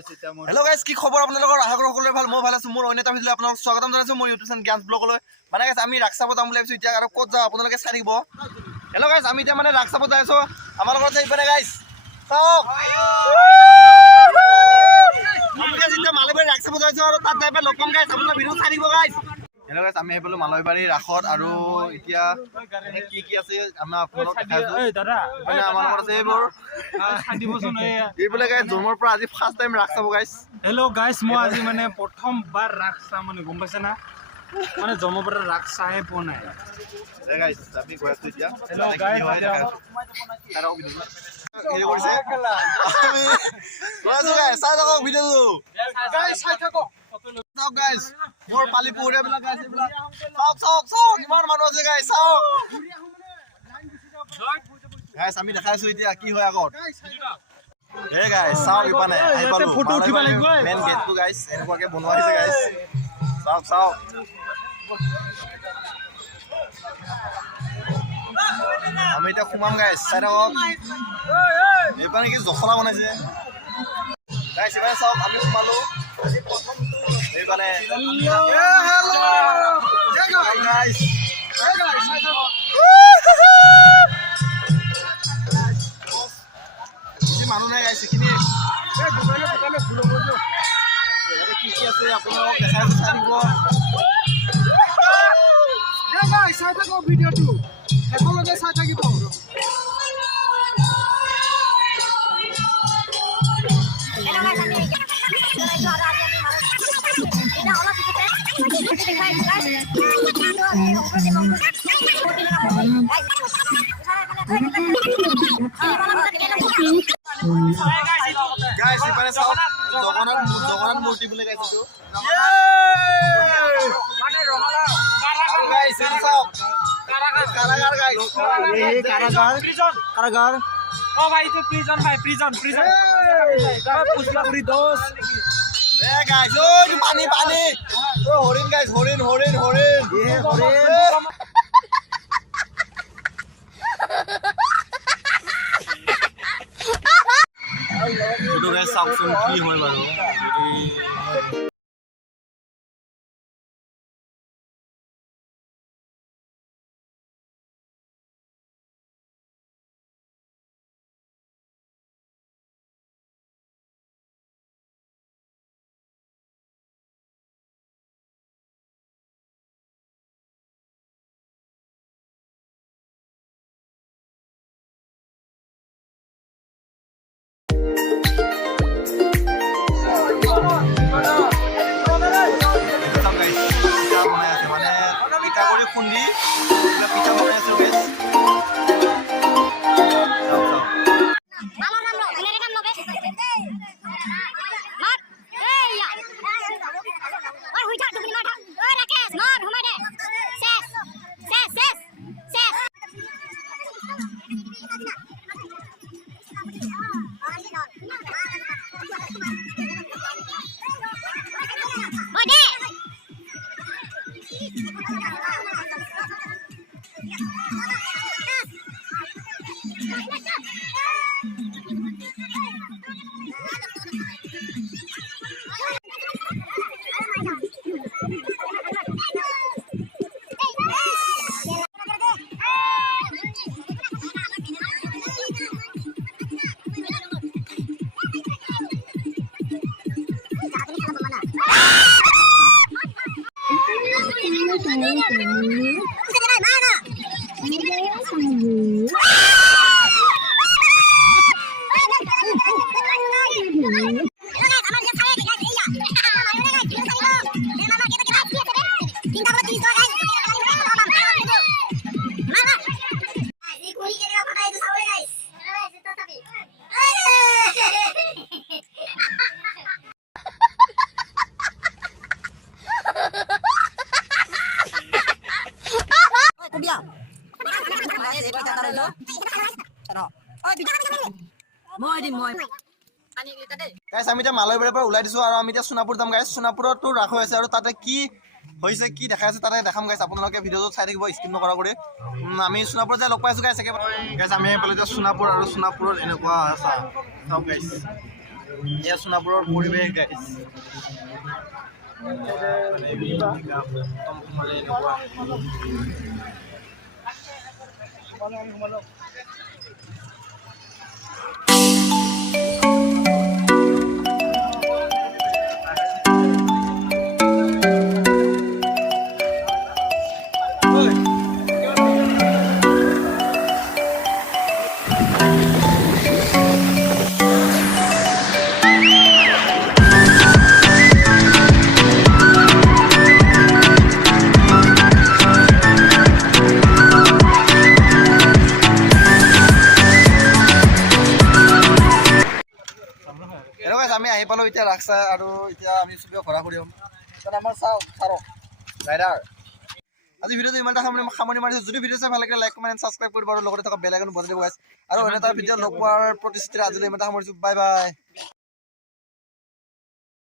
Hello' guys, কি খবৰ আপোনালোকৰ? আশা কৰোঁ সকলোৰে ভাল, মই ভাল আছোঁ। মোৰ অন্য এটা ভিডিঅ'লৈ আপোনালোকক স্বাগতম জনাইছোঁ মোৰ ইউটিউব চেনেল জ্ঞান ব্লগলৈ। মানে গাইজ আমি ৰাস চাব যাম বুলি ভাবিছোঁ এতিয়া, আৰু ক'ত যাওঁ আপোনালোকে চাই থাকিব। হেল্ল' গাইজ, আমি এতিয়া মানে ৰাস চাব যাই আছোঁ। আমাৰ লগত আছে ইপিনে গাইজ, চাওক এতিয়া মালয়বাৰী ৰাস চাব যাই আছোঁ, আৰু তাত যাই পেলাই লগ পাম গাইজ। আপোনালোকে ভিডিঅ' চাই থাকিব গাইজ। হেল্ল' গাইজ, আমি আহি পালোঁ মালয়বাৰী ৰাসত, আৰু এতিয়া কি আছে আমাৰ আপোনালোকক দেখাইছোঁ। মানে আমাৰ লগত আছে এইবোৰ এইবোলে গাইজ, জন্মৰ পৰা আজি ফাৰ্ষ্ট টাইম ৰাস চাব গাইজ। হেল্ল' গাইজ, মই আজি মানে প্ৰথমবাৰ ৰাস চাম, মানে গম পাইছে না, মানে জন্মৰ পৰা ৰাস চাহে পোৱা নাই। গাইজ আমি গৈ আছোঁ এতিয়া, হেল্ল' গাইজ, মোৰ পালি পহৰীয়াবিলাক গাইজ, এইবিলাক চাওক ইমান মানুহ আছে গাইজ, চাওক গাইজ। আমি দেখাইছো এতিয়া কি হয় আগত। হে গাইজ চাওক, ইপানে আহি পালো মেইন গেটটো গাইজ, এনেকুৱাকে বনোৱা হৈছে গাইজ, চাওক আমি এতিয়া সোমাম গাইজ, চাই থাকক। এইপানে কি জখলা বনাইছে গাইজ, ইপানে চাওক আমি সোমালো এইপানে গাইজ। মানুহ নাই গাইছে এইখিনি, কি আছে আপোনালোকক দেখাইছোঁ, চাই দিব। চাই থাকক ভিডিঅ'টো, একেলগে চাই থাকিব। গাইজ ইপানে চাওক, জগন্নাথ মূৰ্তি বুলি গাইছে এইটো। আৰু গাইজ এইটো চাওক, কাৰাগাৰ গাইজ, কাৰাগাৰ। ও ভাই তো প্রিজন ভাই, প্রিজন পুষ্পাপুরি দোষ। এ গাইজ ওই পানি ও হরিণ গাইজ, হরিণ এইটো গাইজ চাওকচোন কি হয় বাৰু। খুন্দি পিঠা বনাই আছো গাইজ, গাইজ আমি এতিয়া মালয়বাৰীৰ পৰা ওলাই দিছোঁ, আৰু আমি এতিয়া সোণাপুৰ যাম গাইজ। সোণাপুৰতো ৰাস হৈ আছে, আৰু তাতে কি হৈছে কি দেখাই আছে তাতে দেখাম গাইজ। আপোনালোকে ভিডিঅ'টো চাই থাকিব স্কিপ নকৰা কৰি। আমি সোণাপুৰত যাই লগ পাইছোঁ গাইজ একেবাৰে। গাইজ আমি এইফালে এতিয়া সোণাপুৰ, আৰু সোণাপুৰত এনেকুৱা চাওক গাইজ এয়া সোণাপুৰৰ পৰিৱেশ গাইছ আমি আহি পালো এতিয়া ৰাস্তা আৰু এতিয়া আমি চবে ঘৰা ঘূৰি হ'ম আমাৰ ৰাইডাৰ আজি ভিডিঅ'টো ইমানটা সামৰণি মাৰিছোঁ যদি ভিডিঅ' চাই ভাল লাগিলে লাইক কমেণ্ট ছাবস্ক্ৰাইব কৰিব আৰু লগতে থকা বেল আইকন বজাই দিব গাইছ আৰু অন্য এটা ভিডিঅ' লগ পোৱাৰ প্ৰতিশ্ৰুতিৰে আজিলৈ ইমানটা সামৰিছোঁ বাই বাই